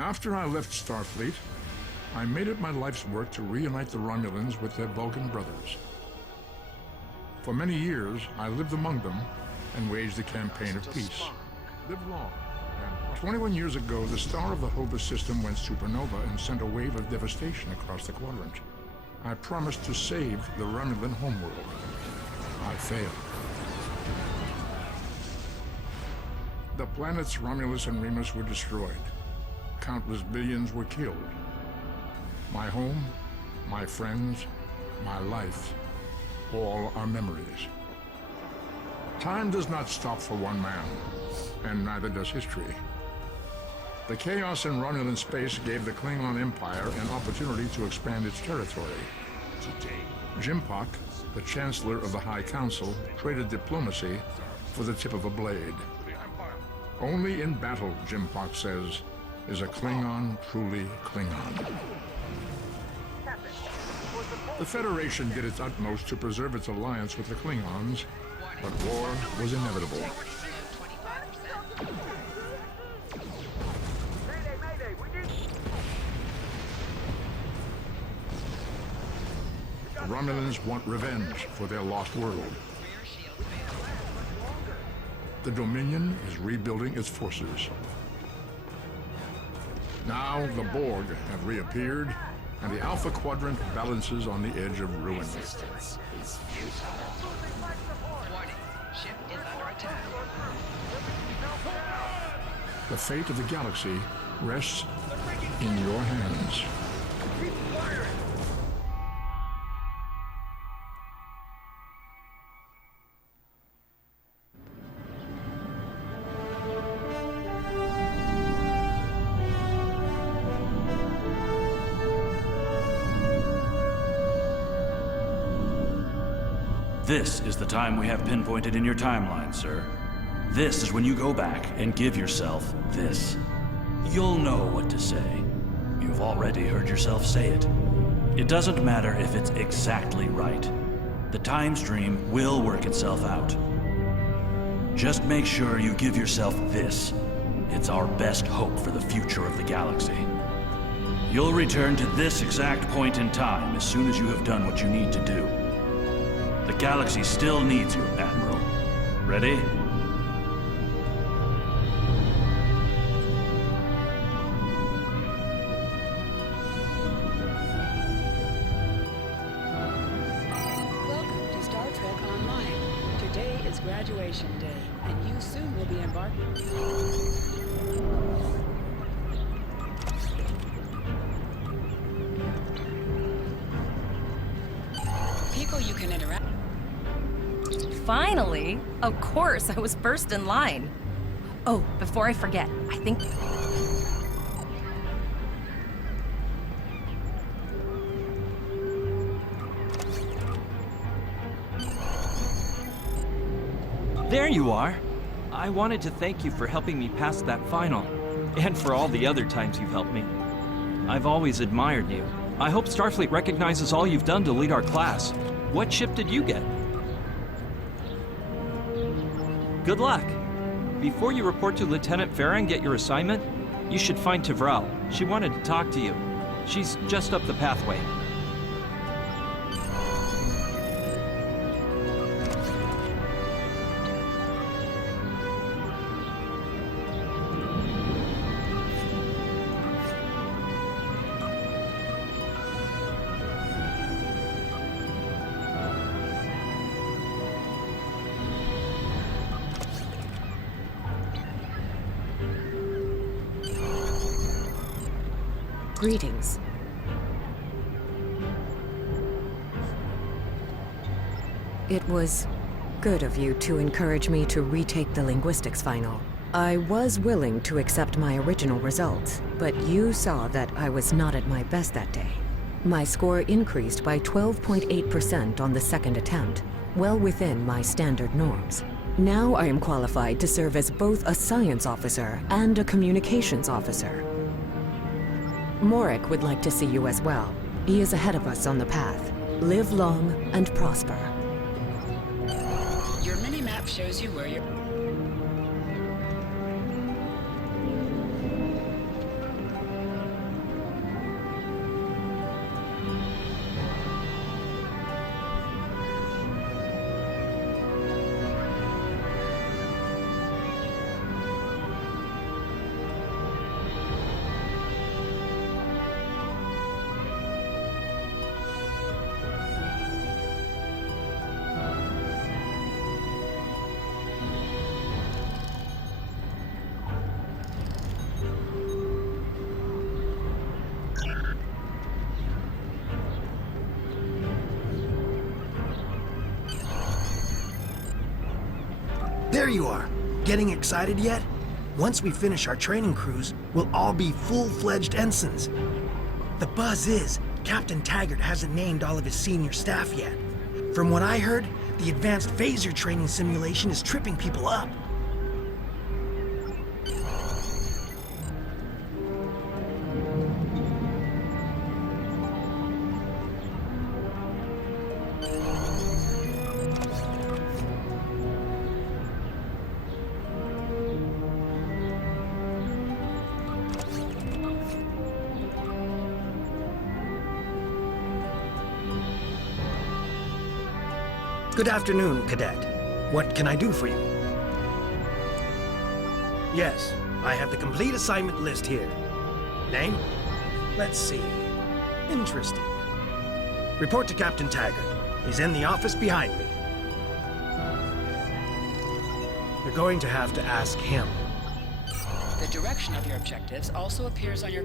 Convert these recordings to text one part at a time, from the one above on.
After I left Starfleet, I made it my life's work to reunite the Romulans with their Vulcan brothers. For many years, I lived among them and waged a campaign of peace. Live long. And 21 years ago, the star of the Hova system went supernova and sent a wave of devastation across the quadrant. I promised to save the Romulan homeworld. I failed. The planets Romulus and Remus were destroyed. Countless billions were killed. My home, my friends, my life, all are memories. Time does not stop for one man, and neither does history. The chaos in Romulan space gave the Klingon Empire an opportunity to expand its territory. Jimpak, the Chancellor of the High Council, traded diplomacy for the tip of a blade. Only in battle, Jimpak says, is a Klingon truly Klingon. The Federation did its utmost to preserve its alliance with the Klingons, but war was inevitable. The Romulans want revenge for their lost world. The Dominion is rebuilding its forces. Now the Borg have reappeared, and the Alpha Quadrant balances on the edge of ruin. Warning, ship is under attack. The fate of the galaxy rests in your hands. This is the time we have pinpointed in your timeline, sir. This is when you go back and give yourself this. You'll know what to say. You've already heard yourself say it. It doesn't matter if it's exactly right. The time stream will work itself out. Just make sure you give yourself this. It's our best hope for the future of the galaxy. You'll return to this exact point in time as soon as you have done what you need to do. The galaxy still needs you, Admiral. Ready? Welcome to Star Trek Online. Today is graduation day, and you soon will be embarking. People you can interact. Finally! Of course, I was first in line. Oh, before I forget, I think... There you are! I wanted to thank you for helping me pass that final, and for all the other times you've helped me. I've always admired you. I hope Starfleet recognizes all you've done to lead our class. What ship did you get? Good luck. Before you report to Lieutenant Farah and get your assignment, you should find Tavral. She wanted to talk to you. She's just up the pathway. Greetings. It was good of you to encourage me to retake the linguistics final. I was willing to accept my original results, but you saw that I was not at my best that day. My score increased by 12.8% on the second attempt, well within my standard norms. Now I am qualified to serve as both a science officer and a communications officer. Morik would like to see you as well. He is ahead of us on the path. Live long and prosper. Your mini-map shows you where you're... There you are. Getting excited yet? Once we finish our training cruise, we'll all be full-fledged ensigns. The buzz is, Captain Taggart hasn't named all of his senior staff yet. From what I heard, the advanced phaser training simulation is tripping people up. Good afternoon, Cadet. What can I do for you? Yes, I have the complete assignment list here. Name? Let's see. Interesting. Report to Captain Taggart. He's in the office behind me. You're going to have to ask him. The direction of your objectives also appears on your...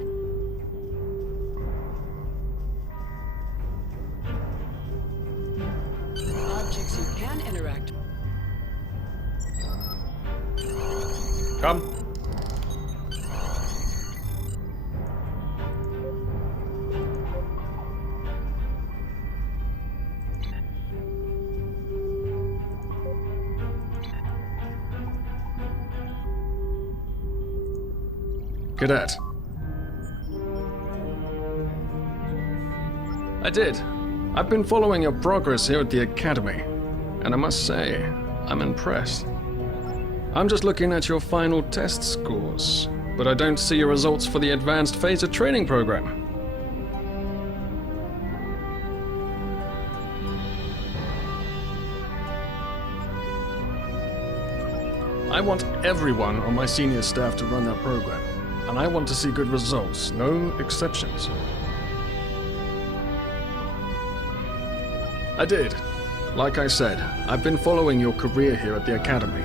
Objects you can interact. Come. Cadet. I did. I've been following your progress here at the Academy, and I must say, I'm impressed. I'm just looking at your final test scores, but I don't see your results for the Advanced Phaser Training Program. I want everyone on my senior staff to run that program, and I want to see good results, no exceptions. I did. Like I said, I've been following your career here at the Academy.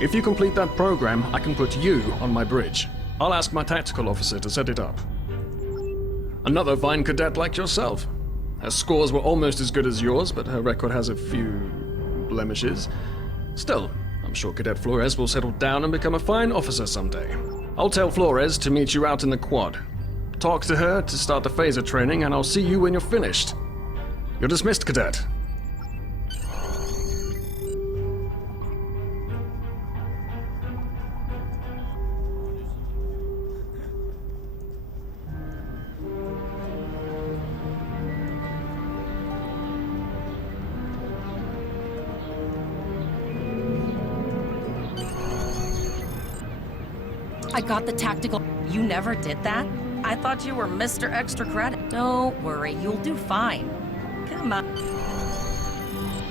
If you complete that program, I can put you on my bridge. I'll ask my tactical officer to set it up. Another fine cadet like yourself. Her scores were almost as good as yours, but her record has a few blemishes. Still, I'm sure Cadet Flores will settle down and become a fine officer someday. I'll tell Flores to meet you out in the quad. Talk to her to start the phaser training, and I'll see you when you're finished. You're dismissed, Cadet. I got the tactical. You never did that? I thought you were Mr. Extra Credit. Don't worry, you'll do fine. Come on.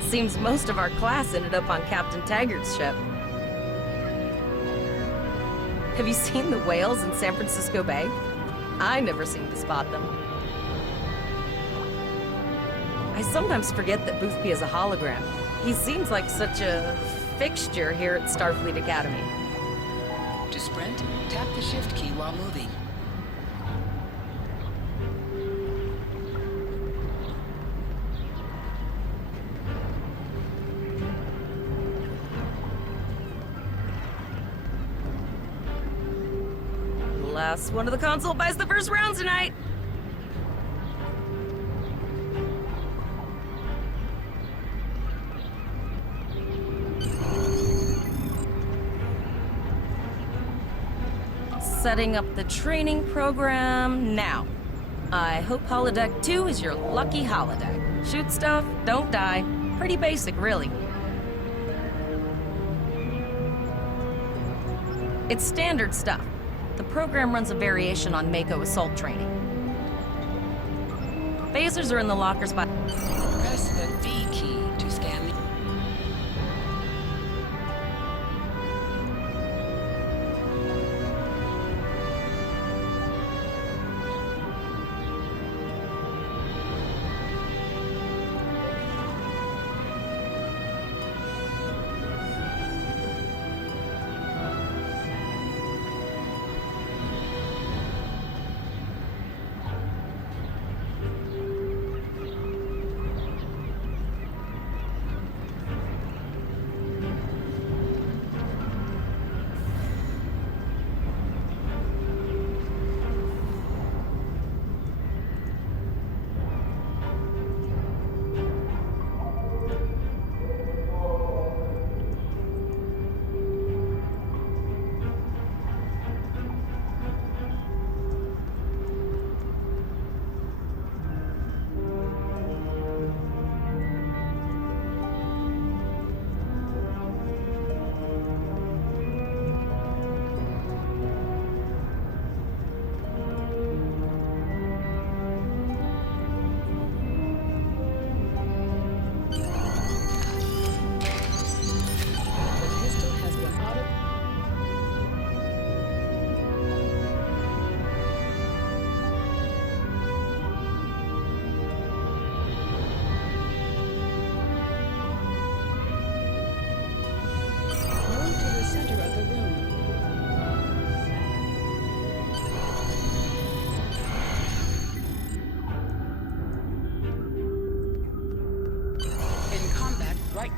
Seems most of our class ended up on Captain Taggart's ship. Have you seen the whales in San Francisco Bay? I never seem to spot them. I sometimes forget that Boothby is a hologram. He seems like such a fixture here at Starfleet Academy. To sprint, tap the shift key while moving. Last one of the console buys the first round tonight. Setting up the training program now. I hope Holodeck 2 is your lucky holodeck. Shoot stuff, don't die. Pretty basic, really. It's standard stuff. The program runs a variation on Mako assault training. Phasers are in the lockers by... Press the V key to scan the... Flight.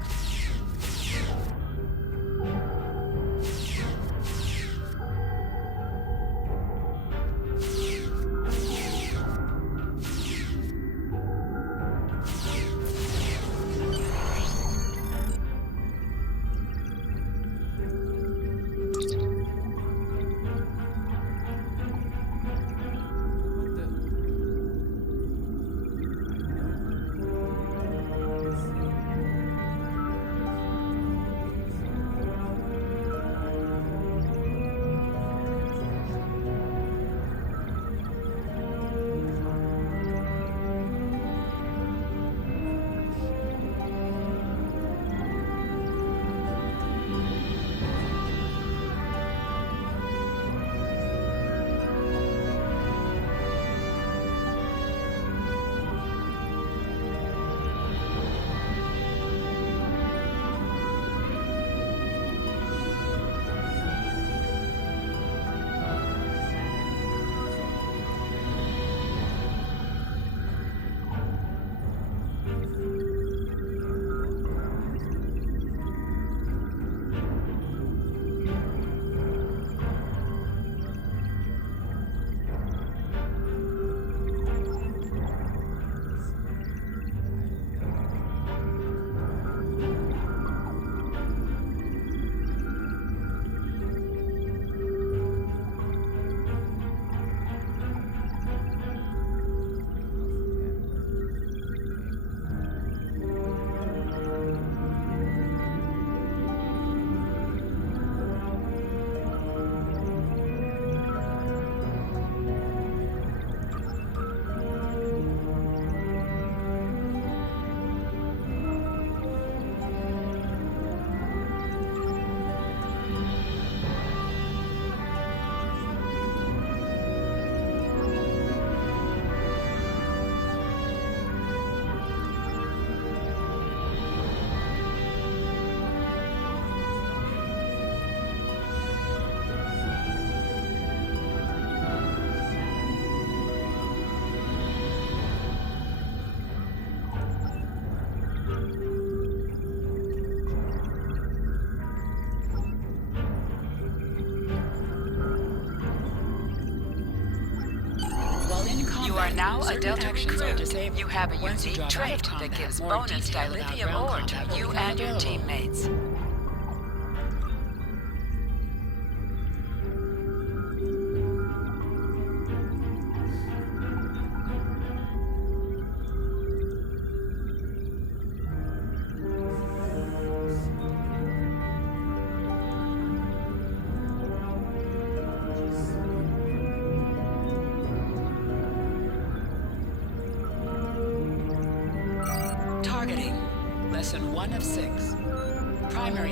You are now a Delta recruit. You have a unique trait that gives bonus dilithium ore to you and your teammates. Targeting. Lesson 1 of 6. Primary.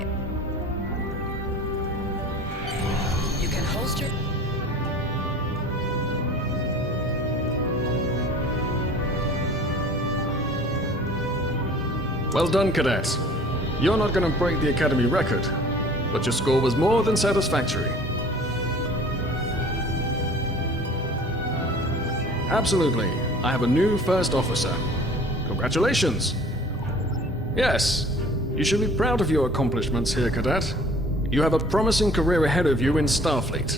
You can host your... Well done, cadets. You're not going to break the Academy record, but your score was more than satisfactory. Absolutely. I have a new first officer. Congratulations! Yes, you should be proud of your accomplishments here, cadet. You have a promising career ahead of you in Starfleet.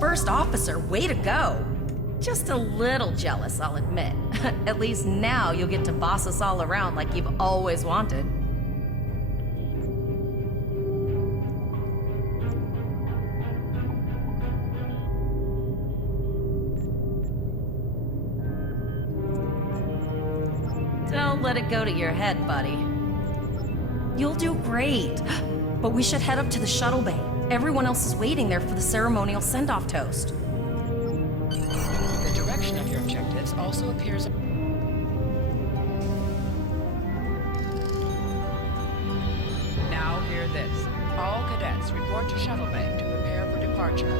First officer, way to go! Just a little jealous, I'll admit. At least now you'll get to boss us all around like you've always wanted. Don't let it go to your head, buddy. You'll do great. But we should head up to the shuttle bay. Everyone else is waiting there for the ceremonial send-off toast. The direction of your objectives also appears... Now hear this. All cadets report to shuttle bay to prepare for departure.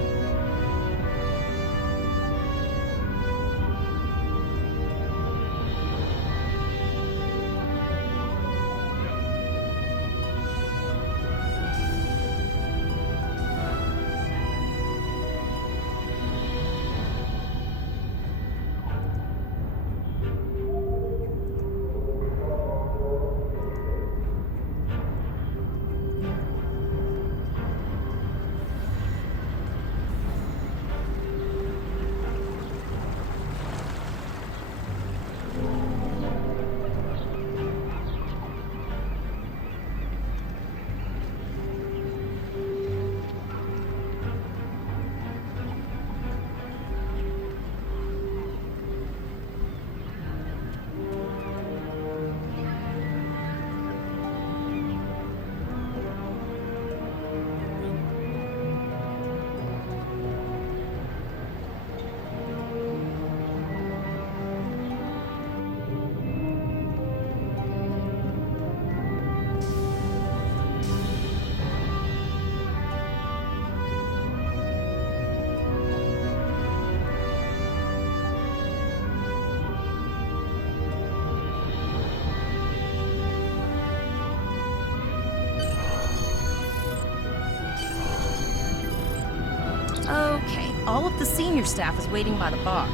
All of the senior staff is waiting by the bar.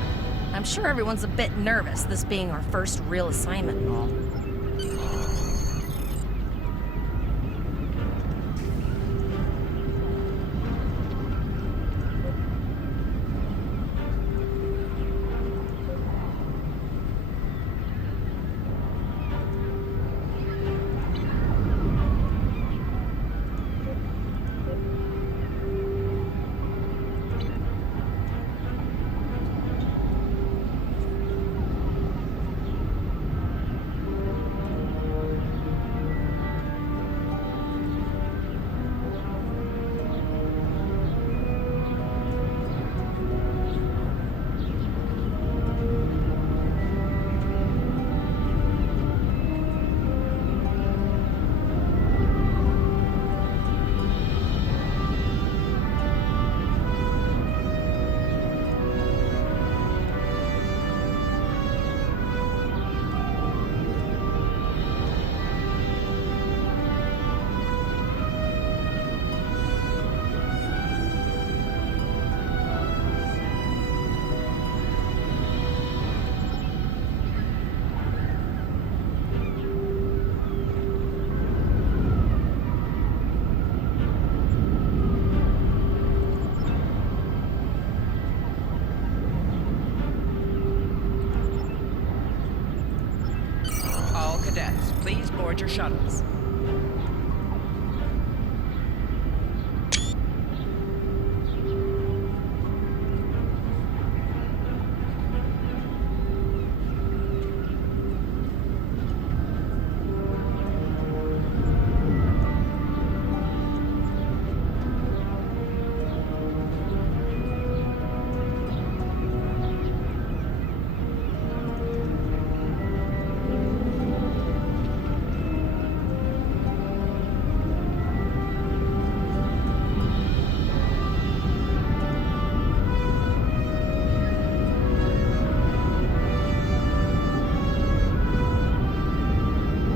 I'm sure everyone's a bit nervous, this being our first real assignment and all. Cadets, please board your shuttles.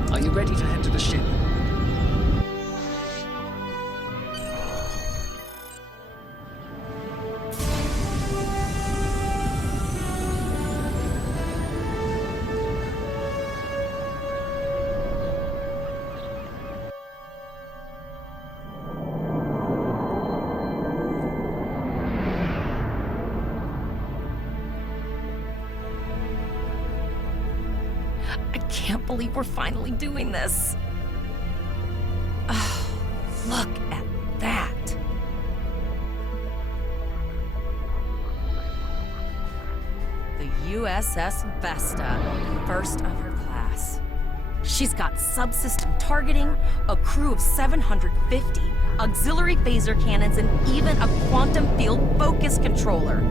Are you ready to head to the ship? I can't believe we're finally doing this. Oh, look at that. The USS Vesta, first of her class. She's got subsystem targeting, a crew of 750, auxiliary phaser cannons, and even a quantum field focus controller.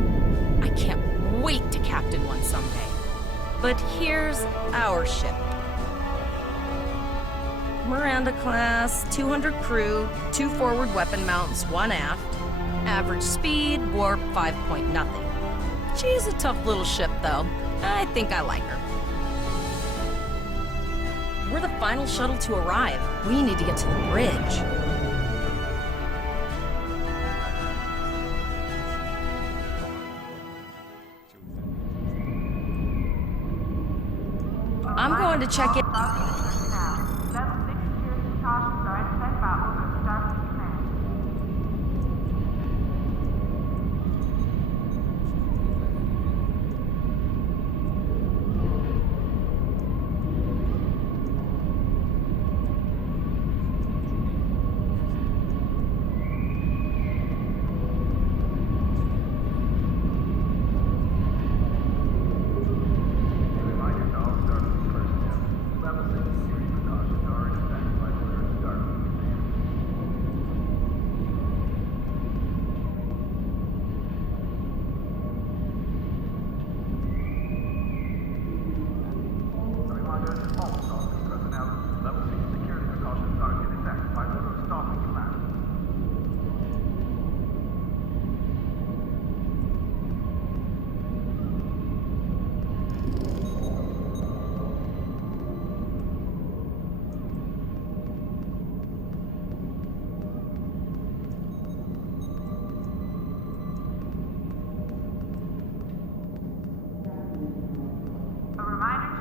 I can't wait to captain one someday. But here's our ship. Miranda class, 200 crew, 2 forward weapon mounts, 1 aft. Average speed, warp 5 point nothing. She's a tough little ship, though. I think I like her. We're the final shuttle to arrive. We need to get to the bridge. I'm going to check it.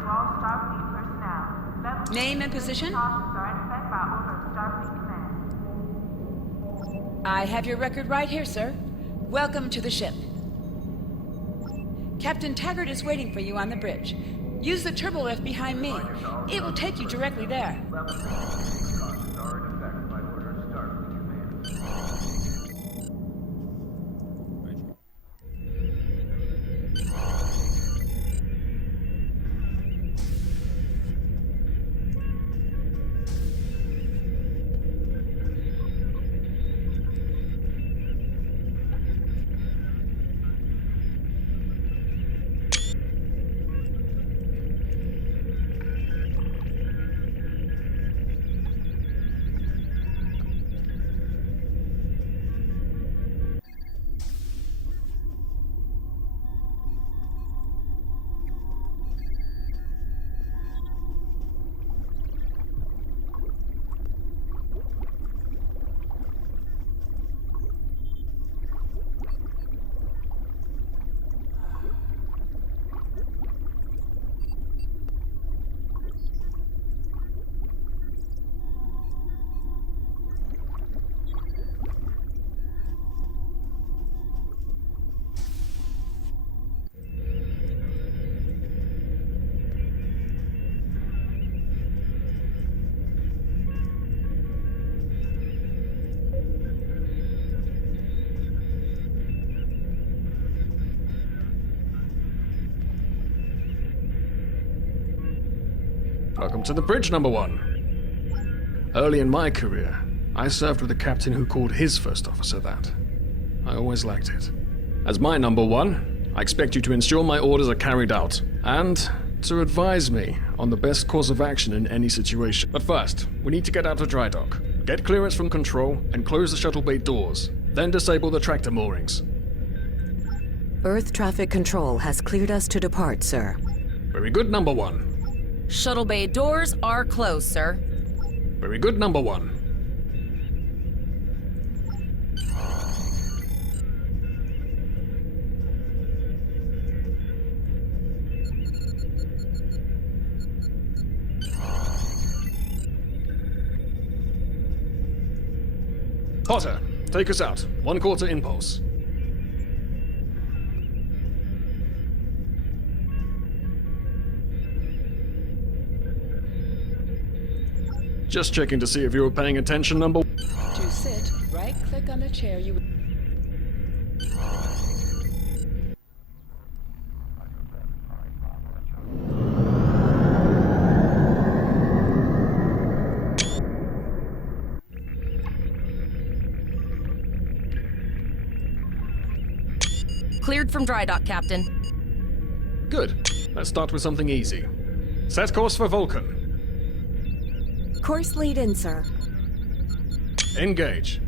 to all Starfleet personnel. Level Name and position? precautions are in effect by order of Starfleet Command. I have your record right here, sir. Welcome to the ship. Captain Taggart is waiting for you on the bridge. Use the turbo lift behind me. It will take you directly there. Welcome to the bridge, number one. Early in my career, I served with a captain who called his first officer that. I always liked it. As my number one, I expect you to ensure my orders are carried out, and to advise me on the best course of action in any situation. But first, we need to get out of dry dock, get clearance from control, and close the shuttle bay doors. Then disable the tractor moorings. Earth traffic control has cleared us to depart, sir. Very good, number one. Shuttle bay doors are closed, sir. Very good, number one. Potter, take us out. 1/4 impulse. Just checking to see if you were paying attention, number... To sit, right-click on the chair you... Cleared from dry dock, Captain. Good. Let's start with something easy. Set course for Vulcan. Course lead in, sir. Engage.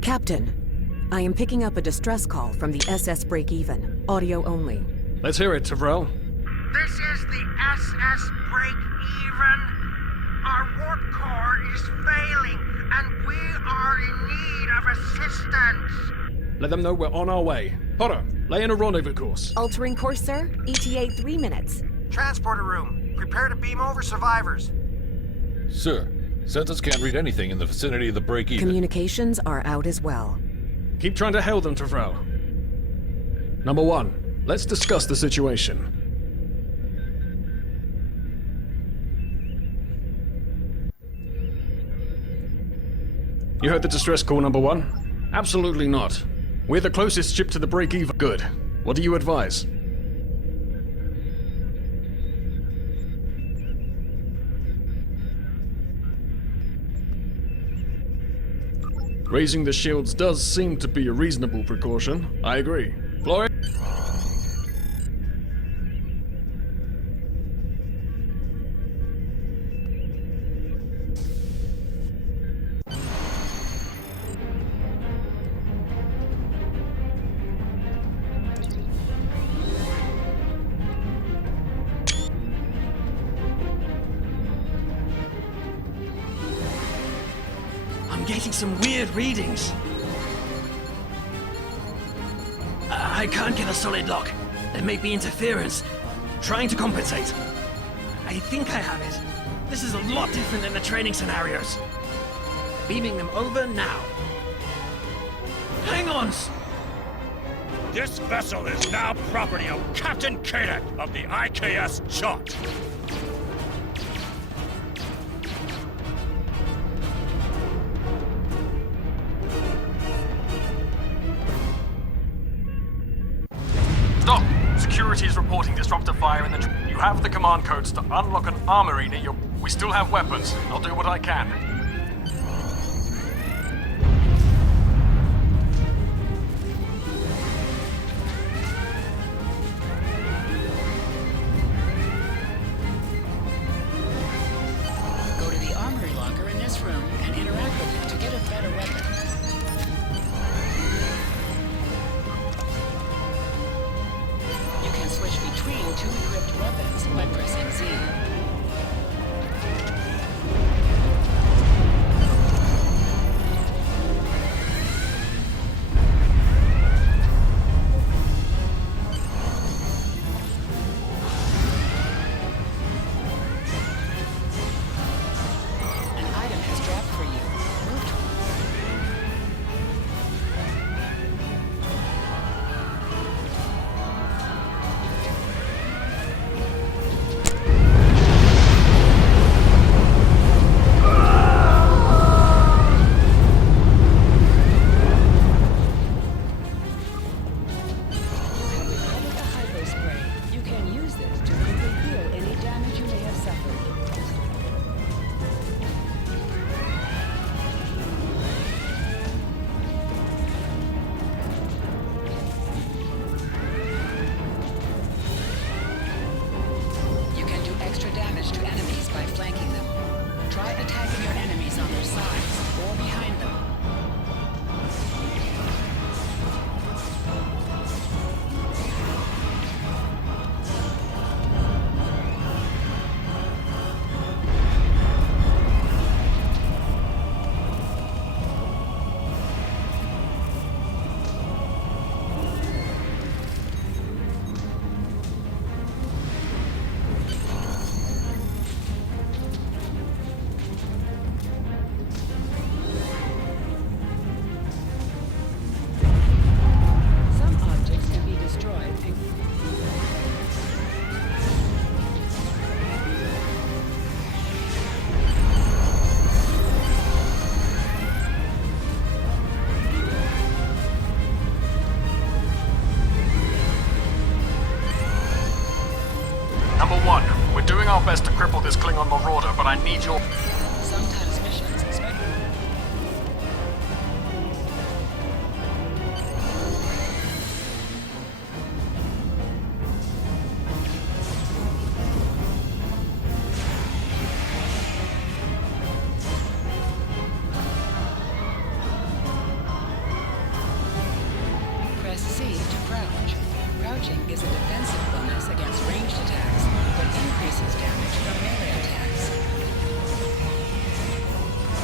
Captain, I am picking up a distress call from the SS Break-Even. Audio only. Let's hear it, Tyrell. This is the SS Break-Even. Our warp core is failing, and we are in need of assistance. Let them know we're on our way. Potter, lay in a rendezvous course. Altering course, sir. ETA 3 minutes. Transporter room, prepare to beam over survivors. Sir, Census can't read anything in the vicinity of the break-even. Communications are out as well. Keep trying to hail them, Tyrell. Number one, let's discuss the situation. You heard the distress call, number one? Absolutely not. We're the closest ship to the break-even. Good. What do you advise? Raising the shields does seem to be a reasonable precaution. I agree. Florey? getting some weird readings. I can't get a solid lock. There may be interference. Trying to compensate. I think I have it. This is a lot different than the training scenarios. Beaming them over now. Hang on! This vessel is now property of Captain Kadek of the IKS Jaunt. Stop! Security is reporting disruptor fire in the... You have the command codes to unlock an armory near your... We still have weapons. I'll do what I can. Go to the armory locker in this room and interact with it to get a better weapon. You can switch between two equipped weapons by pressing Z. An item has dropped for you. Move to recover the hypo spray. You can use this to quickly heal any damage you may have suffered. You can do extra damage to enemies by flanking them. Try attacking your enemies on their sides or behind them. Some objects can be destroyed and Number one, we're doing our best to cripple this Klingon Marauder, but I need your... sometimes missions expect. Press C to crouch. Crouching is a defensive bonus against ranged attacks, but increases damage from melee attacks.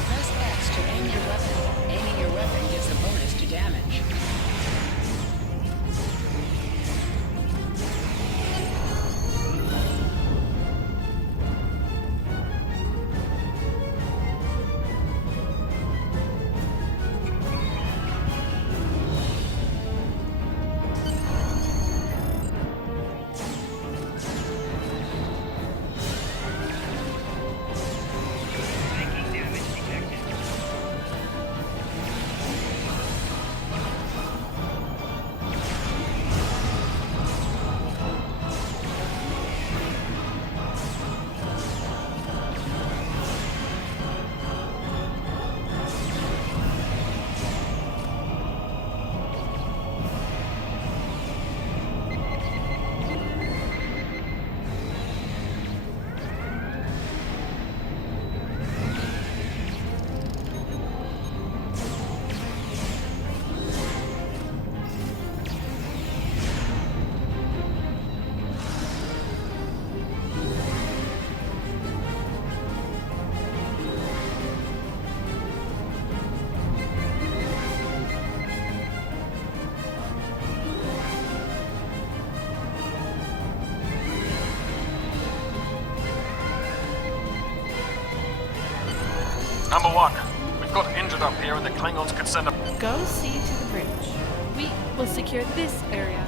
Press X to aim your weapon. Aiming your weapon gives a bonus to damage. Number 1, we've got injured up here and the Klingons could send a... Go see to the bridge. We will secure this area.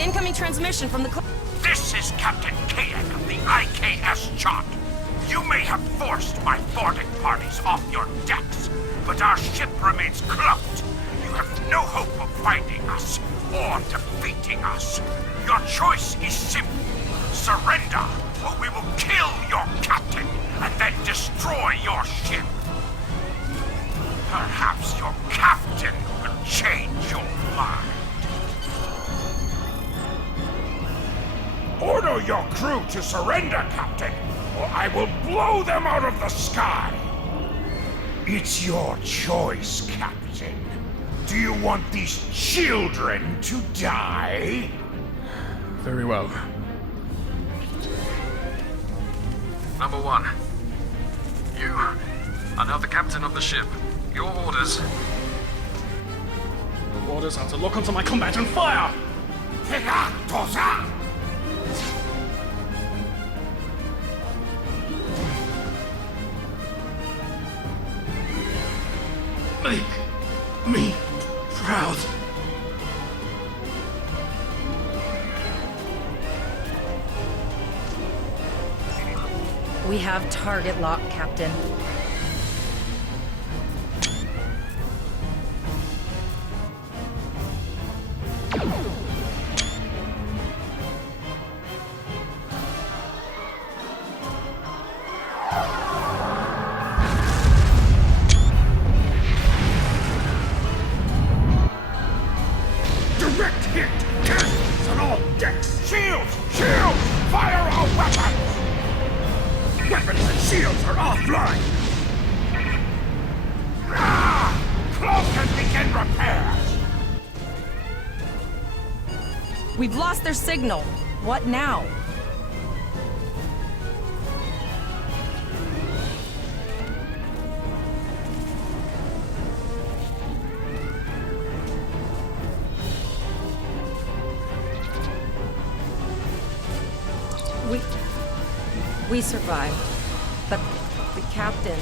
Incoming transmission from the This is Captain Kayak of the IKS Chart. You may have forced my boarding parties off your decks, but our ship remains cloaked. You have no hope of finding us or defeating us. Your choice is simple. Surrender, or we will kill your captain and then destroy your ship. Perhaps your captain will change your mind. Order your crew to surrender, Captain, or I will blow them out of the sky! It's your choice, Captain. Do you want these children to die? Very well. Number 1. You are now the captain of the ship. Your orders... Your orders are to lock onto my combat and fire! Tosa! Make me proud. We have target lock, Captain. Direct hit! Cannons on all decks! Shields! Shields! Fire all weapons! Weapons and shields are offline! Cloak and begin repairs! We've lost their signal. What now? We survived, but the Captain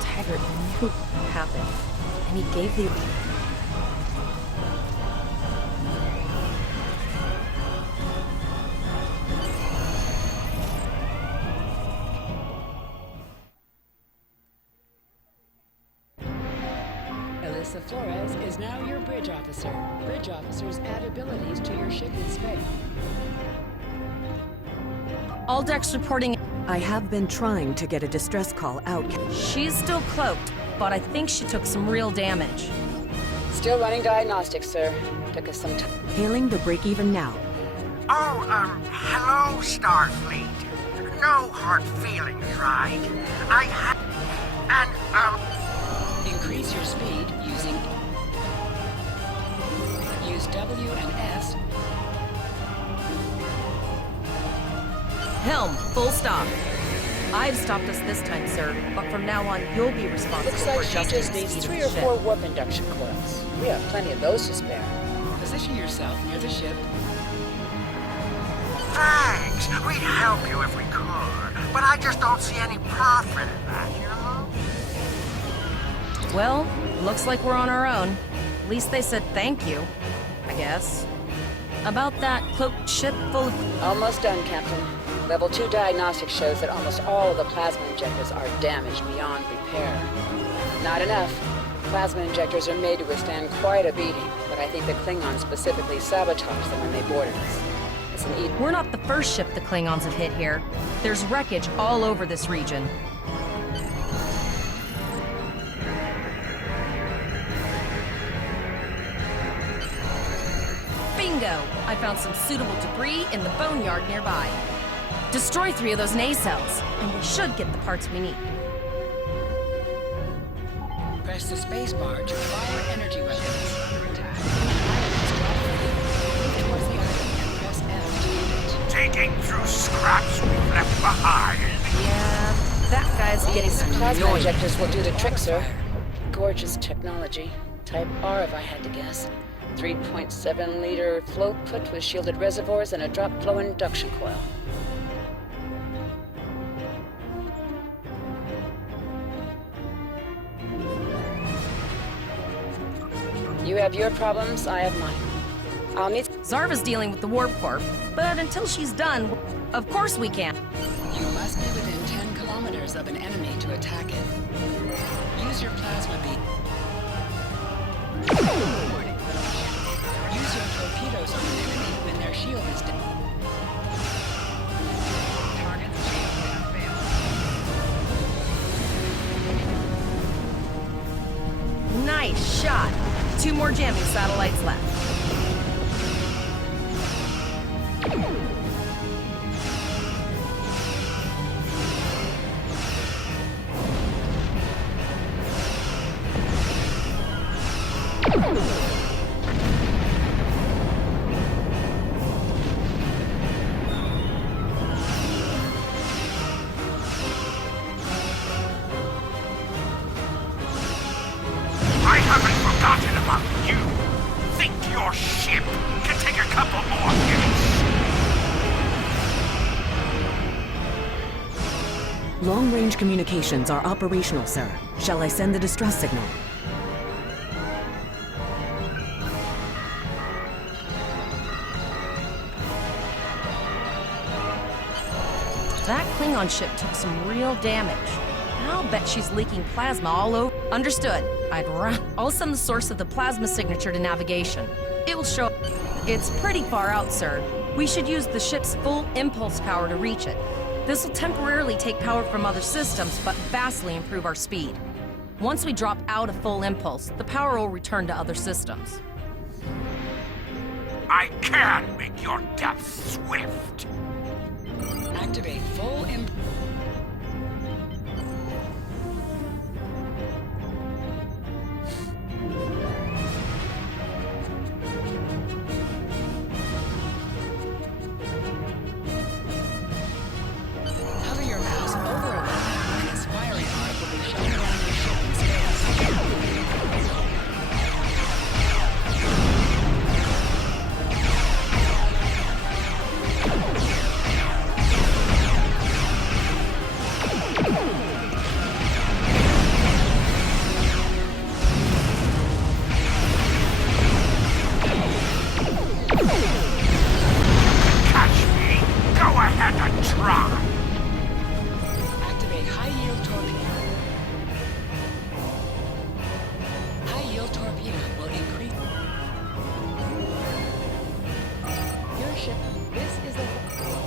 Taggart knew what happened, and he gave the... Alyssa Flores is now your bridge officer. Bridge officers add abilities to your ship in space. All decks reporting... I have been trying to get a distress call out. She's still cloaked, but I think she took some real damage. Still running diagnostics, sir. Took us some time. Hailing the break-even now. Oh, hello, Starfleet. No hard feelings, right? I have... And, Increase your speed using... Use W and S. Helm, full stop. I've stopped us this time, sir, but from now on, you'll be responsible Looks like for she adjusting just the needs speed 3 of or the 4 ship. warp induction coils. We have plenty of those to spare. Position yourself near the ship. thanks. We'd help you if we could. But I just don't see any profit in that, you know? Well, looks like we're on our own. At least they said thank you, I guess. About that cloaked ship full of... Almost done, Captain. Level 2 diagnostics shows that almost all of the plasma injectors are damaged beyond repair. Not enough. Plasma injectors are made to withstand quite a beating, but I think the Klingons specifically sabotaged them when they boarded us. It's an We're not the first ship the Klingons have hit here. There's wreckage all over this region. Bingo! I found some suitable debris in the boneyard nearby. Destroy 3 of those nacelles, and we should get the parts we need. Press the spacebar to fire energy weapons. Under attack. Move towards the island and press F to end it. Digging through scraps we've left behind. Yeah, that guy's getting some Plasma noise. injectors will do the trick, sir. Gorgeous technology. Type R, if I had to guess. 3.7-liter flow put with shielded reservoirs and a drop flow induction coil. You have your problems, I have mine. I'll meet... Zarva's dealing with the warp core, but until she's done, of course we can. You must be within 10 kilometers of an enemy to attack it. Use your plasma beam. Use your torpedoes on an enemy when their shield is down. Target's shield has failed. Nice shot. 2 more jamming satellites left. I haven't forgotten about you. Think your ship can take a couple more hits? Long-range communications are operational, sir. Shall I send the distress signal? That Klingon ship took some real damage. I'll bet she's leaking plasma all over. Understood. I'll send the source of the plasma signature to navigation. It will show. It's pretty far out, sir. We should use the ship's full impulse power to reach it. This will temporarily take power from other systems, but vastly improve our speed. Once we drop out of full impulse, the power will return to other systems. I can make your death swift. Activate full imp... Hover your mouse over a weapon and its firing arc will be shown around your ship in space. Catch me? Go ahead and try. Activate high-yield torpedo. High-yield torpedo will increase... Your ship... This is the...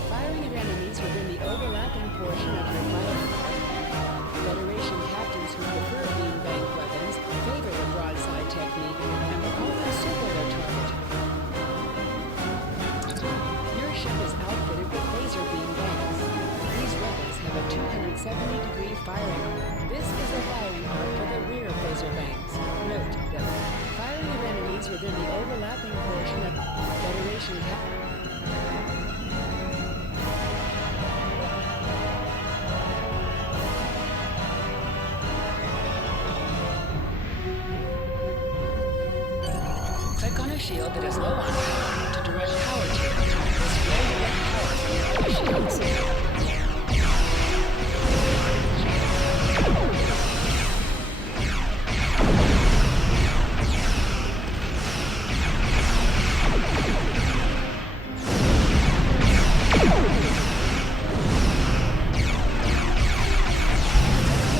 Firing of enemies within the overlapping portion of your firing arc. Federation captains who prefer beam-bank weapons favor the broadside technique and will often circle their target. Your ship is outfitted with laser beam banks. These weapons have a 270-degree firing arc. This is the firing arc for the rear phaser banks. Note that firing of enemies within the overlapping portion of Federation Click on a shield that is low on power to direct power to it. This will direct power from your other shields.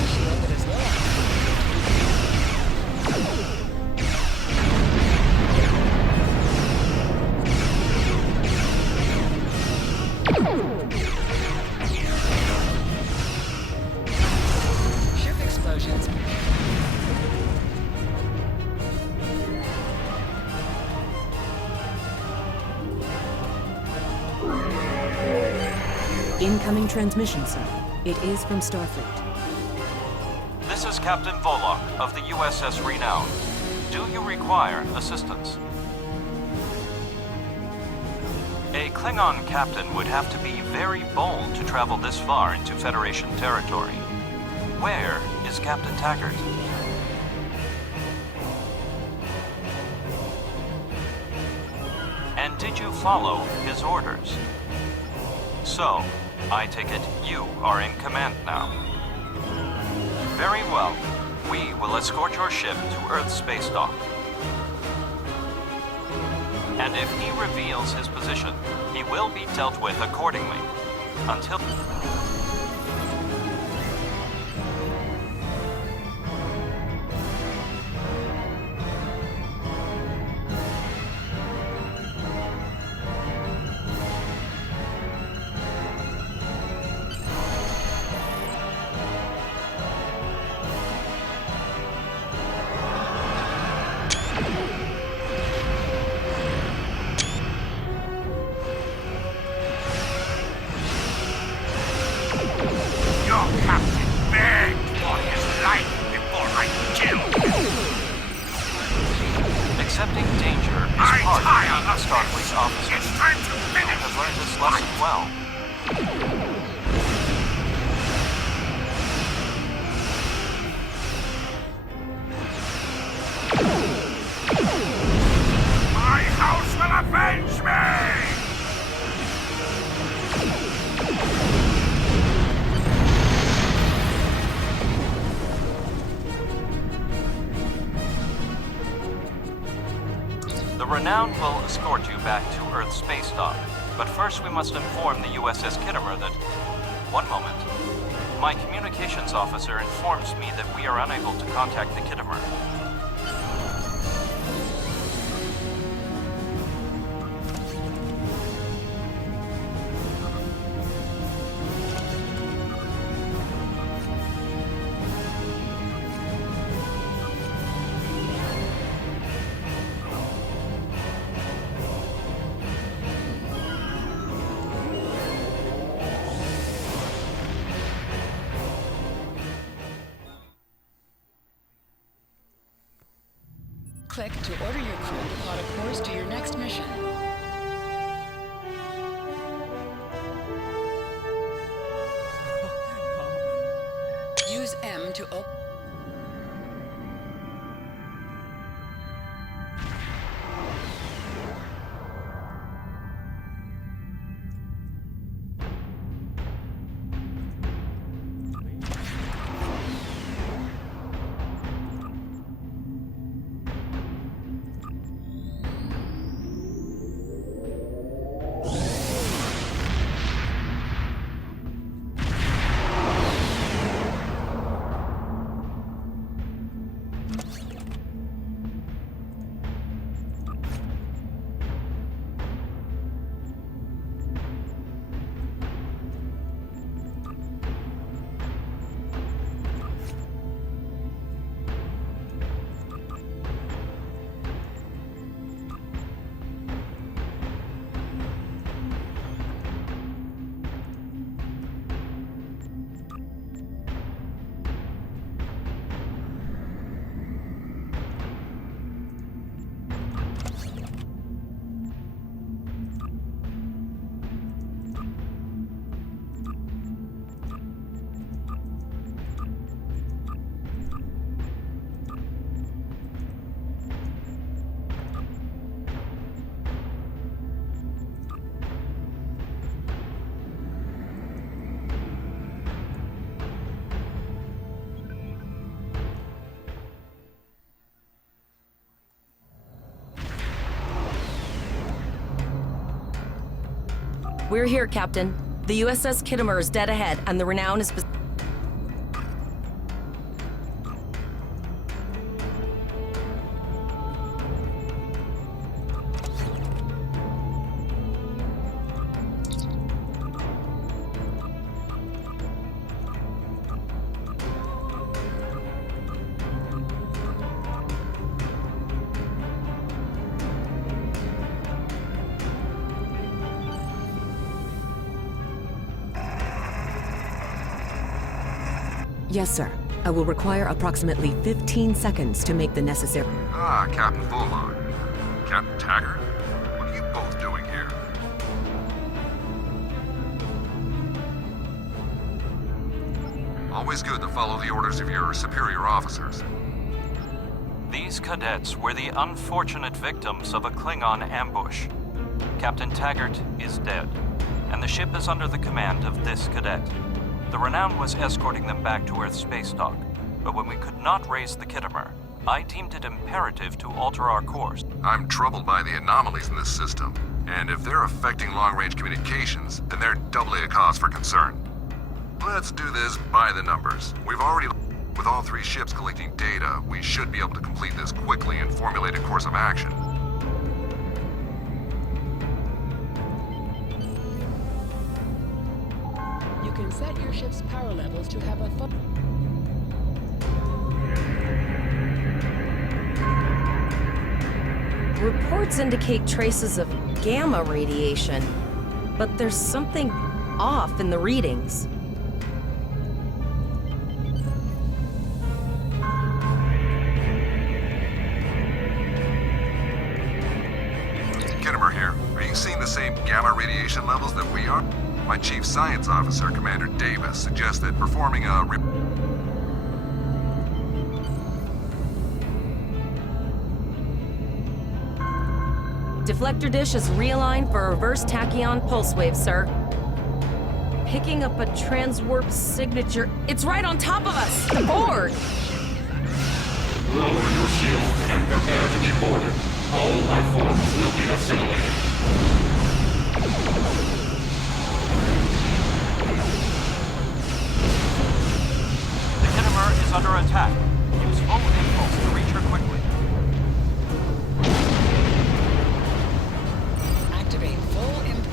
Shield that is low on power. Incoming transmission, sir. It is from Starfleet. This is Captain Volok of the USS Renown. Do you require assistance? A Klingon captain would have to be very bold to travel this far into Federation territory. Where is Captain Taggart? And did you follow his orders? So, I take it you are in command now. Very well. We will escort your ship to Earth's space dock. And if he reveals his position, he will be dealt with accordingly. Until... Accepting danger is part of being a Starfleet officer. It's time to You finish have learned this lesson well. My house will avenge me! The Renown will escort you back to Earth's space dock, but first we must inform the USS Kittimer that... One moment. My communications officer informs me that we are unable to contact the Kittimer. Click to order your crew to plot a course to your next mission. Use M to open. We're here, Captain. The USS Kittimer is dead ahead, and the Renown is... Yes, sir. I will require approximately 15 seconds to make the necessary... Ah, Captain Fulmar. Captain Taggart? What are you both doing here? Always good to follow the orders of your superior officers. These cadets were the unfortunate victims of a Klingon ambush. Captain Taggart is dead, and the ship is under the command of this cadet. The Renown was escorting them back to Earth's space dock, but when we could not raise the Kittimer, I deemed it imperative to alter our course. I'm troubled by the anomalies in this system, and if they're affecting long-range communications, then they're doubly a cause for concern. Let's do this by the numbers. We've already... With all 3 ships collecting data, we should be able to complete this quickly and formulate a course of action. You can set your ship's power levels to have a Reports indicate traces of gamma radiation, but there's something off in the readings. Kittimer here. Are you seeing the same gamma radiation levels that we are? My Chief Science Officer, Commander Davis, suggests that performing a... Deflector dish is realigned for reverse tachyon pulse wave, sir. Picking up a transwarp signature. It's right on top of us! The board! Lower your shield and prepare to be boarded. All life forms will be assimilated. The Kittimer is under attack. Use full impulse to reach her quickly. activate full impact.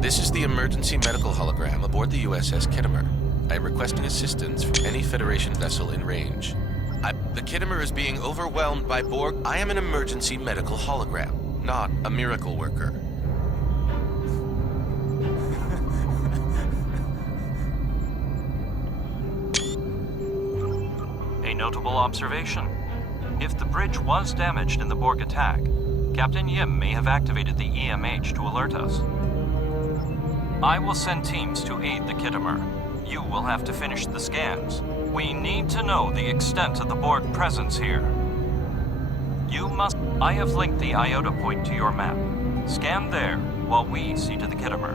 This is the emergency medical hologram aboard the USS Kittimer. I am requesting assistance from any Federation vessel in range. The Kittimer is being overwhelmed by Borg. I am an emergency medical hologram, not a miracle worker. A notable observation. If the bridge was damaged in the Borg attack, Captain Yim may have activated the EMH to alert us. I will send teams to aid the Kittimer. You will have to finish the scans. We need to know the extent of the Borg presence here. You must... I have linked the Iota point to your map. Scan there while we see to the Kittimer.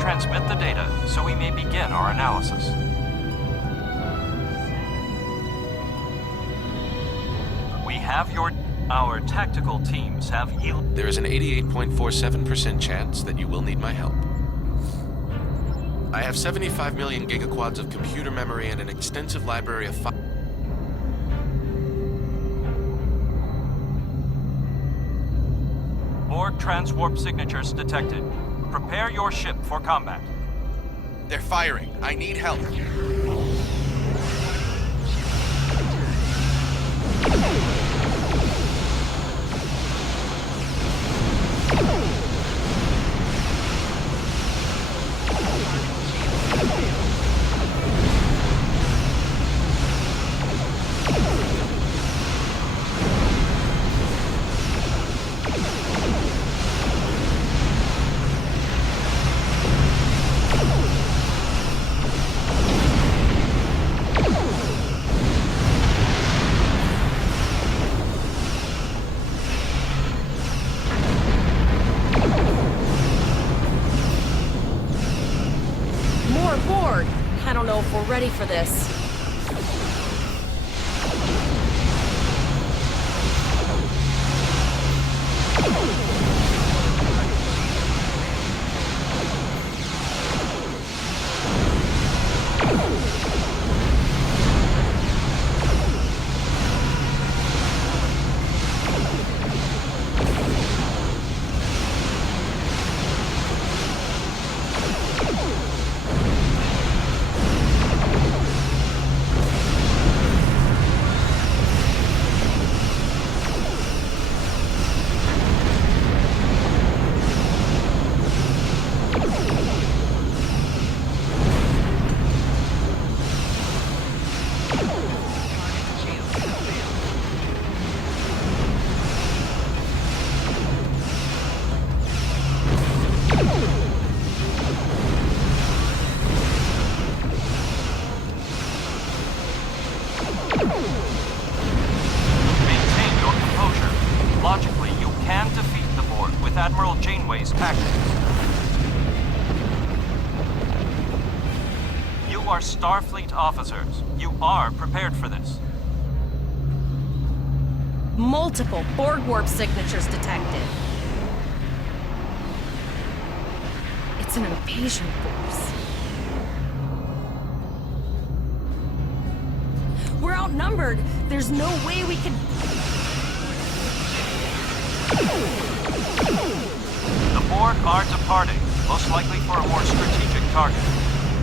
Transmit the data so we may begin our analysis. We have our tactical teams have There is an 88.47% chance that you will need my help. I have 75 million gigaquads of computer memory and an extensive library of Borg transwarp signatures detected. Prepare your ship for combat. They're firing. I need help. I don't know if we're ready for this. Maintain your composure. Logically, you can defeat the Borg with Admiral Janeway's tactics. You are Starfleet officers. You are prepared for this. Multiple Borg warp signatures detected. It's an invasion force. We're outnumbered. There's no way we can... The Borg are departing, most likely for a more strategic target.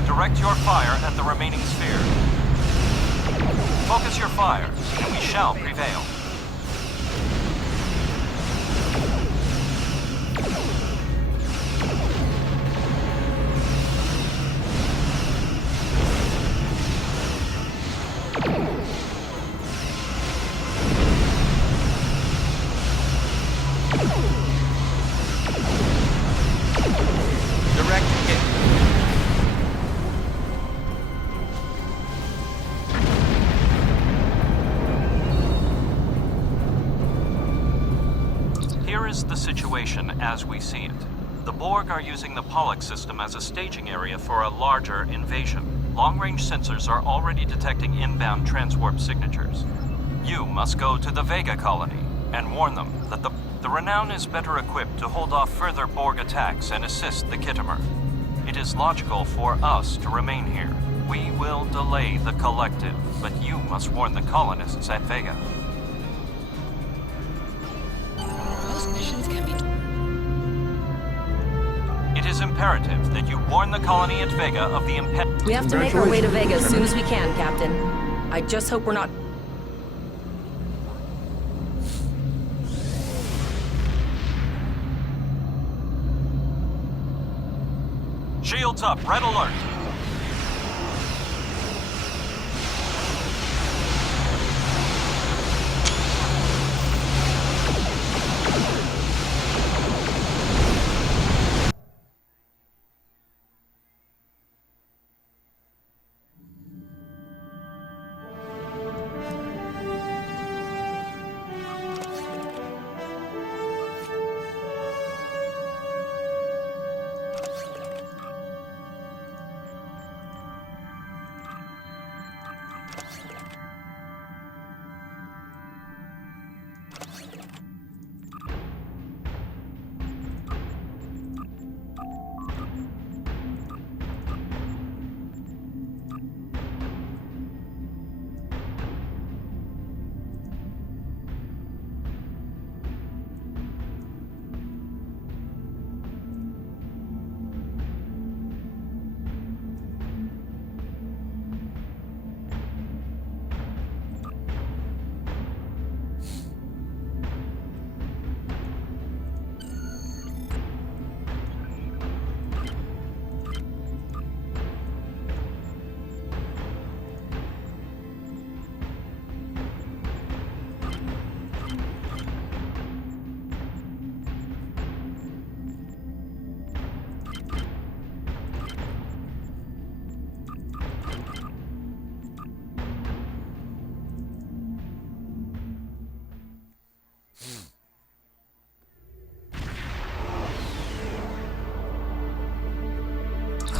Direct your fire at the remaining sphere. Focus your fire, and we shall prevail. Direct hit. Here is the situation as we see it. The Borg are using the Pollux system as a staging area for a larger invasion. Long-range sensors are already detecting inbound transwarp signatures. You must go to the Vega colony and warn them that the Renown is better equipped to hold off further Borg attacks and assist the Khitomer. It is logical for us to remain here. We will delay the Collective, but you must warn the colonists at Vega. Most missions can be... It is imperative that you warn the colony at Vega of the We have to make our way to Vega as soon as we can, Captain. I just hope we're not... Shields up, red alert.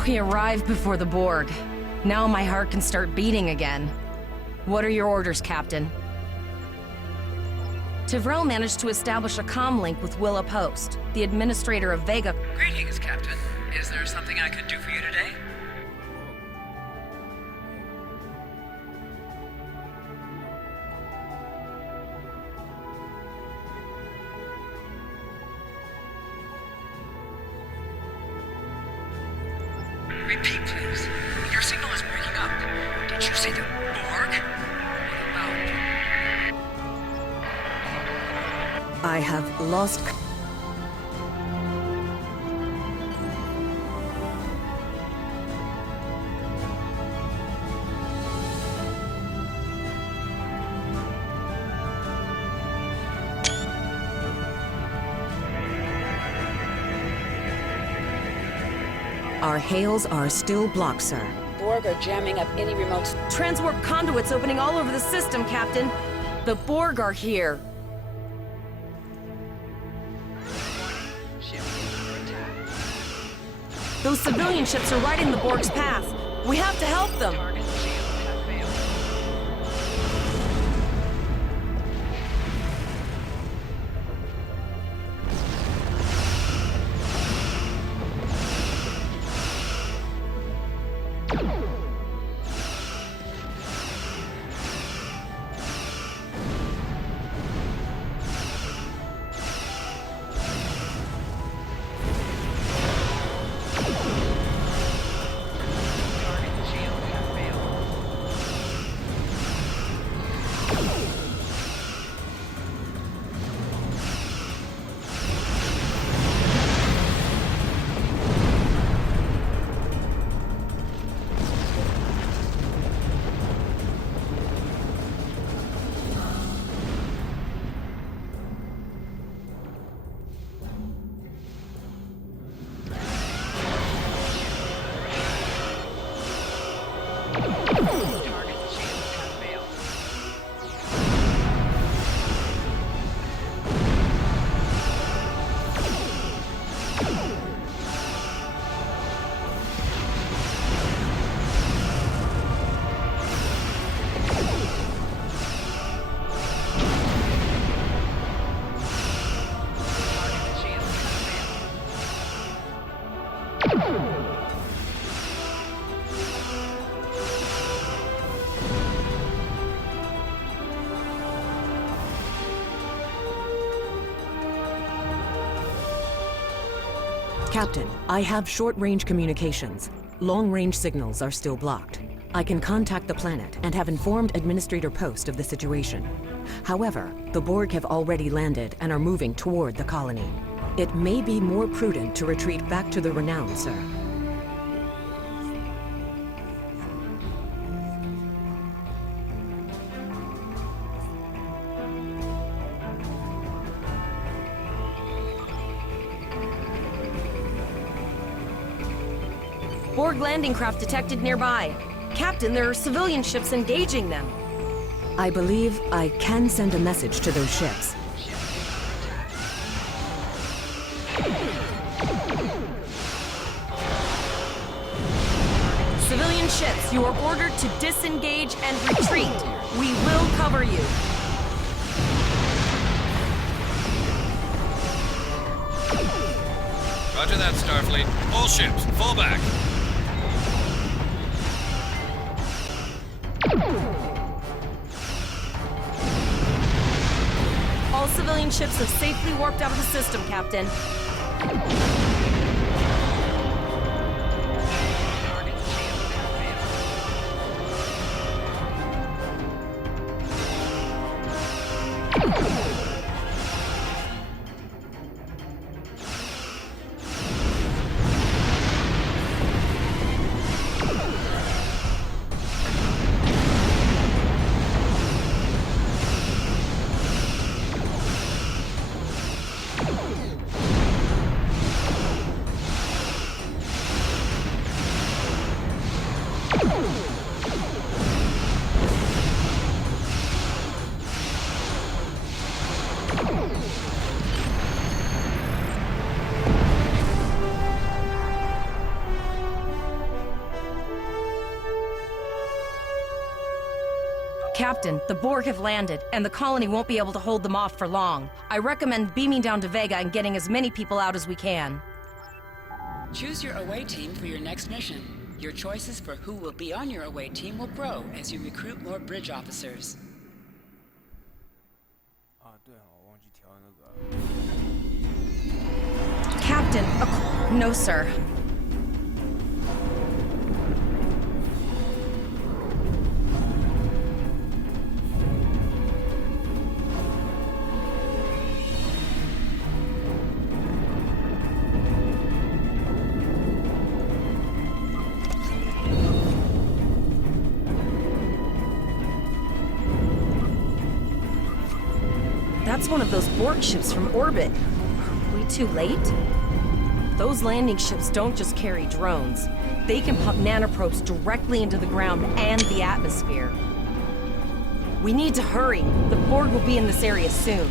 We arrived before the Borg. Now my heart can start beating again. What are your orders, Captain? Tivrell managed to establish a comm link with Willa Post, the administrator of Vega. Greetings, Captain. Is there something I can do for you today? Repeat, please. Your signal is breaking up. Did you say the Borg? What about... I have lost... Our hails are still blocked, sir. Borg are jamming up any remote... Transwarp conduits opening all over the system, Captain. The Borg are here. Those civilian ships are right in the Borg's path. We have to help them. Captain, I have short-range communications. Long-range signals are still blocked. I can contact the planet and have informed Administrator Post of the situation. However, the Borg have already landed and are moving toward the colony. It may be more prudent to retreat back to the Renown, sir. Borg landing craft detected nearby. Captain, there are civilian ships engaging them. I believe I can send a message to those ships. Civilian ships, you are ordered to disengage and retreat. We will cover you. Roger that, Starfleet. All ships, fall back. All civilian ships have safely warped out of the system, Captain. Captain, the Borg have landed, and the colony won't be able to hold them off for long. I recommend beaming down to Vega and getting as many people out as we can. Choose your away team for your next mission. Your choices for who will be on your away team will grow as you recruit more bridge officers. Captain, no, sir. That's one of those Borg ships from orbit. Are we too late? Those landing ships don't just carry drones. They can pump nanoprobes directly into the ground and the atmosphere. We need to hurry. The Borg will be in this area soon.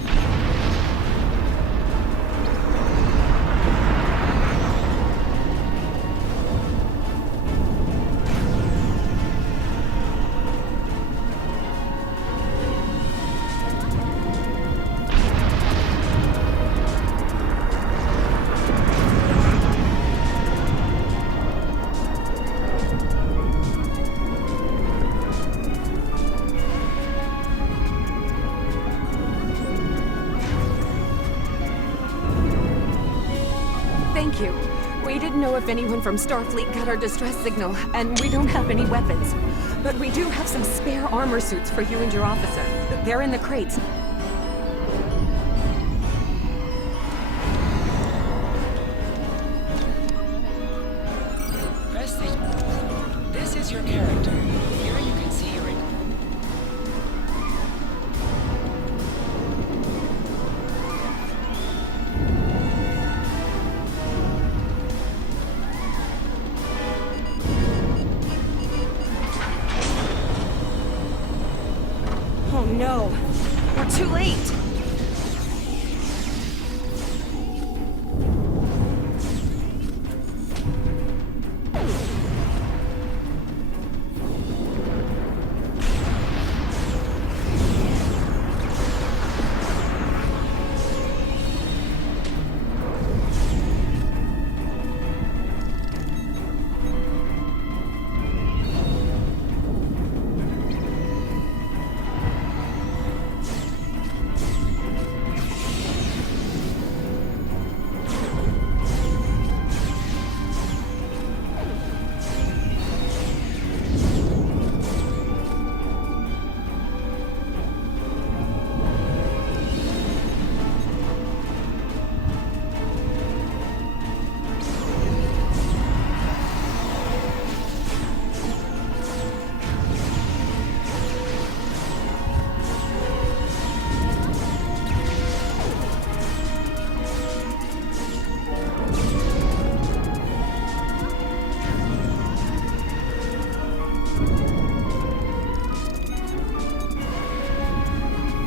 Thank you. We didn't know if anyone from Starfleet got our distress signal, and we don't have any weapons. But we do have some spare armor suits for you and your officer. They're in the crates. Press the... This is your character. Here you can see your... Oh no, we're too late.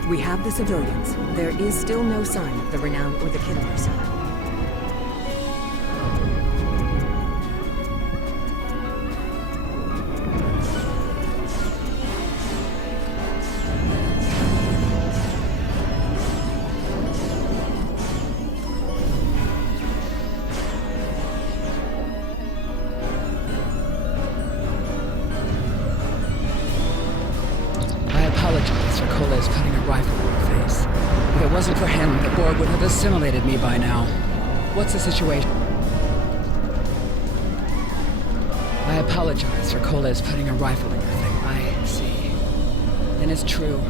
We have the civilians. There is still no sign of the Renown or the Kittimer, sir. I apologize for Coles putting a rifle in your face. If it wasn't for him, the Borg would have assimilated me by now. What's the situation? I apologize for Coles putting a rifle in your face. I see. Then it's true.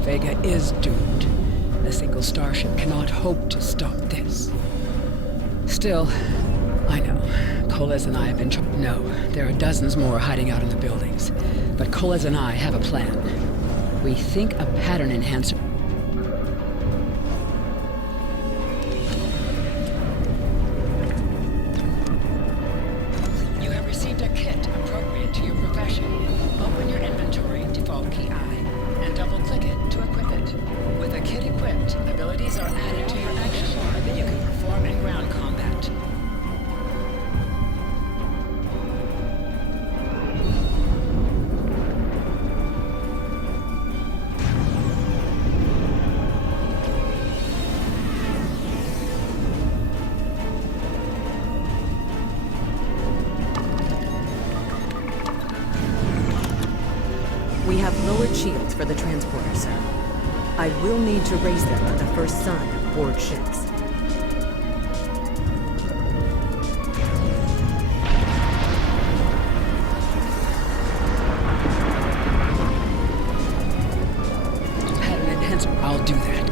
Vega is doomed. A single starship cannot hope to stop this. Still, I know. Coles and I have been No, there are dozens more hiding out in the buildings. But Coles and I have a plan. We think a pattern enhancer... You have received a kit appropriate to your profession. Open your inventory, default key I, and double-click it to equip it. With the kit equipped, abilities are added to your action bar that you can perform in ground combat. permanent shields for the transporter, sir. I will need to raise them at the first sign of board ships. Pattern enhancer. I'll do that.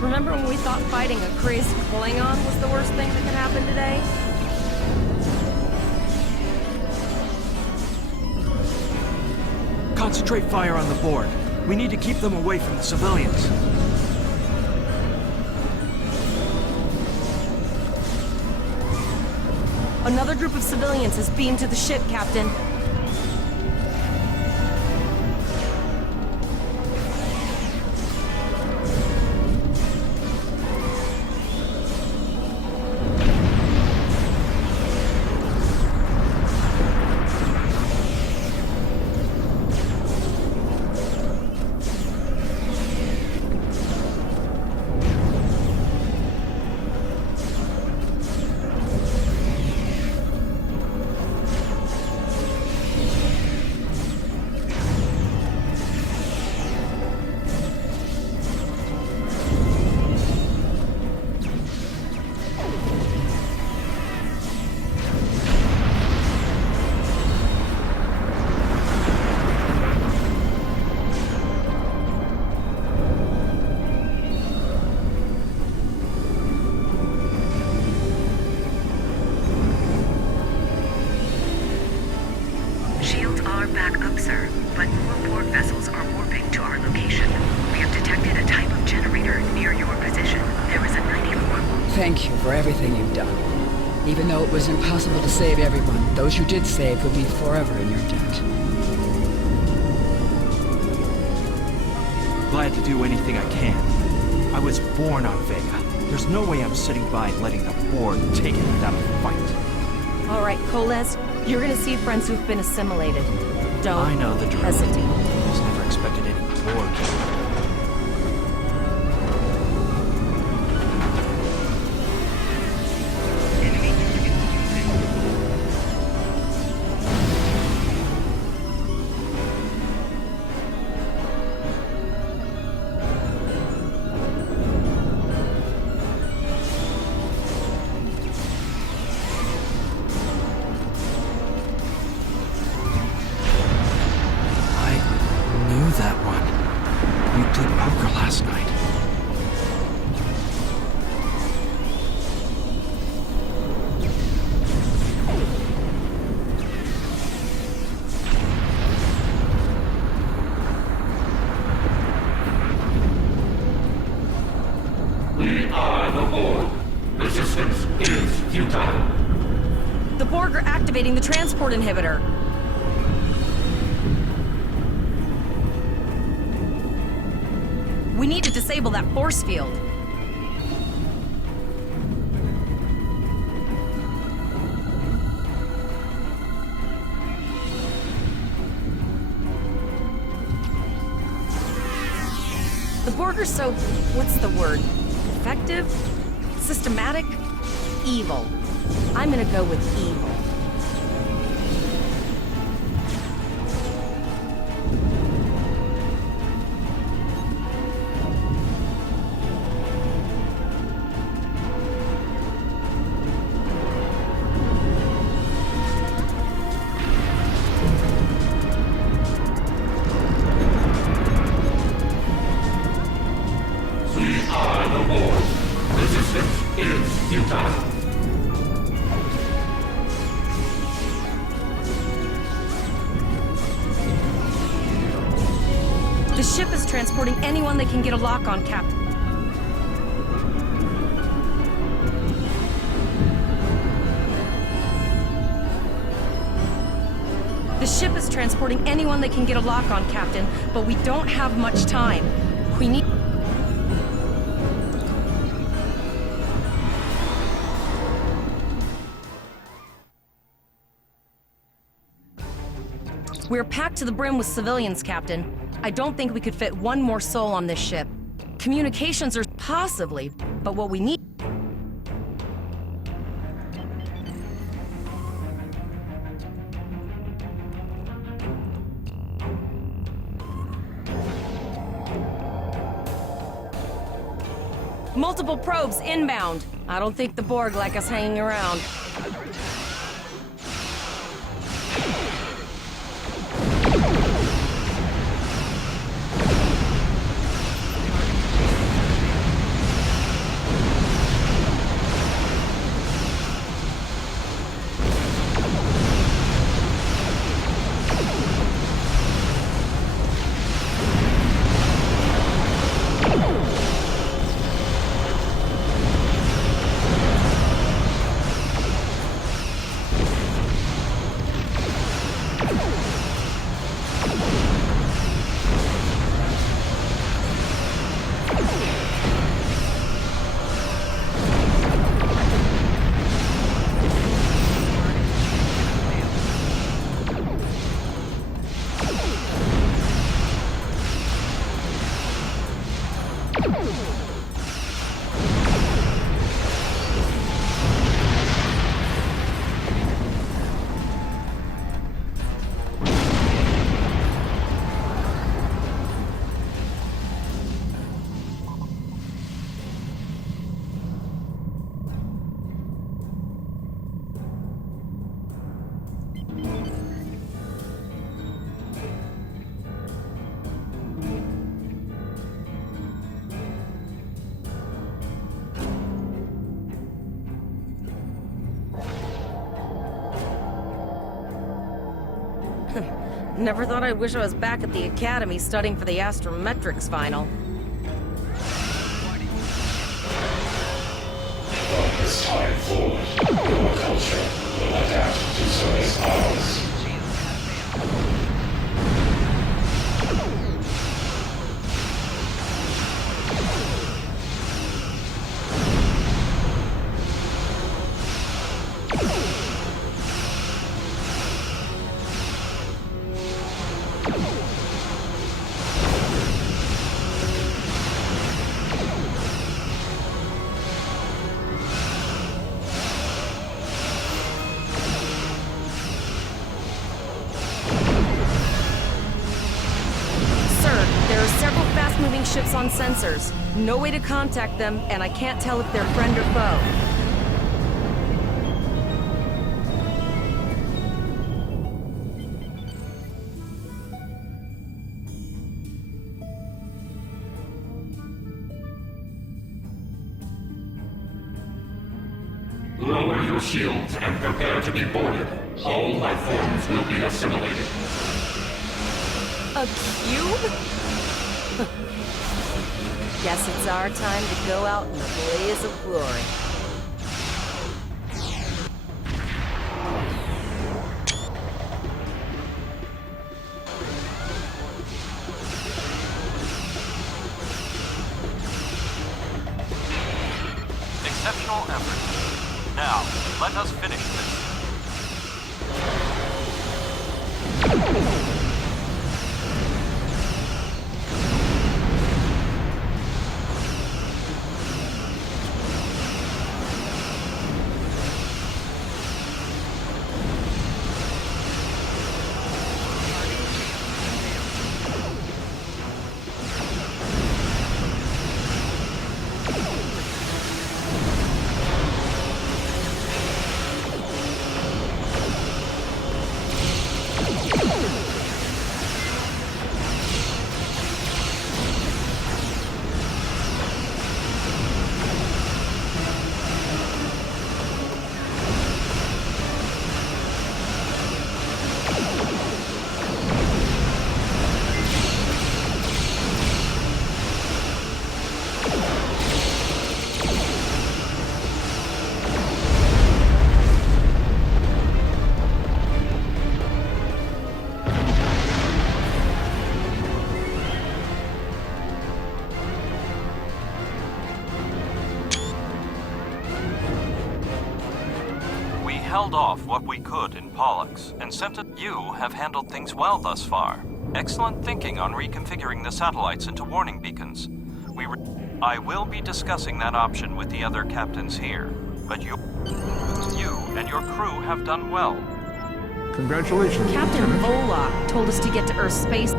Remember when we thought fighting a crazed Klingon was the worst thing that could happen today? Concentrate fire on the board. We need to keep them away from the civilians. Another group of civilians has beamed to the ship, Captain. Shields are back up, sir, but more Borg vessels are warping to our location. We have detected a type of generator near your position. There is a 94... Thank you for everything you've done. Even though it was impossible to save everyone, those you did save will be forever in your debt. Glad to do anything I can. I was born on Vega. There's no way I'm sitting by and letting the board take it without a fight. All right, Koles, you're gonna see friends who've been assimilated. Don't I know the drill. hesitate. I was never expected any Borg. That one. You played poker last night. We are the Borg. Resistance is futile. The Borg are activating the transport inhibitor. We need to disable that force field. The Borg are so, what's the word? Effective? Systematic? Evil. I'm gonna go with evil. The ship is transporting anyone they can get a lock on, Captain. The ship is transporting anyone they can get a lock on, Captain, but we don't have much time. We need... We're packed to the brim with civilians, Captain. I don't think we could fit one more soul on this ship. Communications are possibly, but what we need... Multiple probes inbound. I don't think the Borg like us hanging around. Never thought I'd wish I was back at the Academy studying for the Astrometrics final. From this time forward, your culture will adapt to service ours. Ships on sensors. No way to contact them, and I can't tell if they're friend or foe. Lower your shields and prepare to be boarded. All life forms will be assimilated. A cube? Guess it's our time to go out in a blaze of glory. Exceptional effort. Now, let us finish this. Held off what we could in Pollux, and sent it. You have handled things well thus far. Excellent thinking on reconfiguring the satellites into warning beacons. I will be discussing that option with the other captains here, but you and your crew have done well. Congratulations, Captain Lieutenant. Volok told us to get to Earth's space.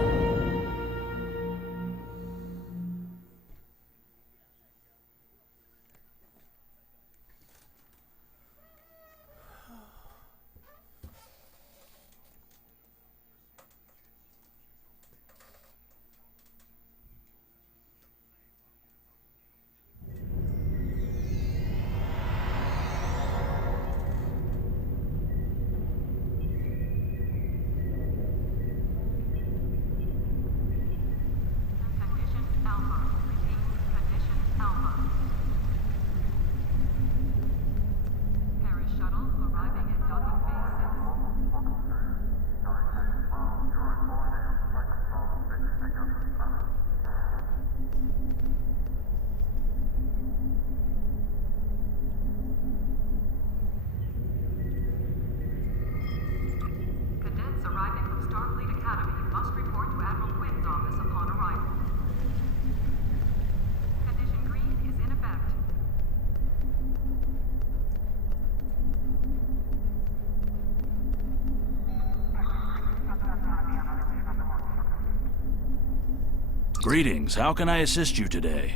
Greetings, how can I assist you today?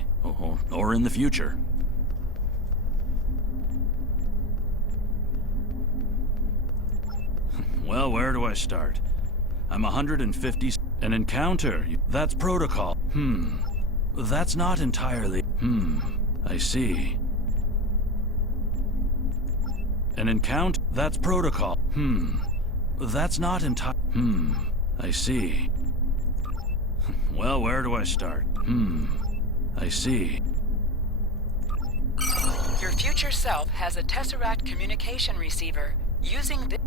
Or in the future? Well, where do I start? I'm 150... An encounter? That's protocol. That's not entirely... I see. An encounter? That's protocol. That's not entirely... I see. Well, where do I start? I see. Your future self has a Tesseract communication receiver. Using this...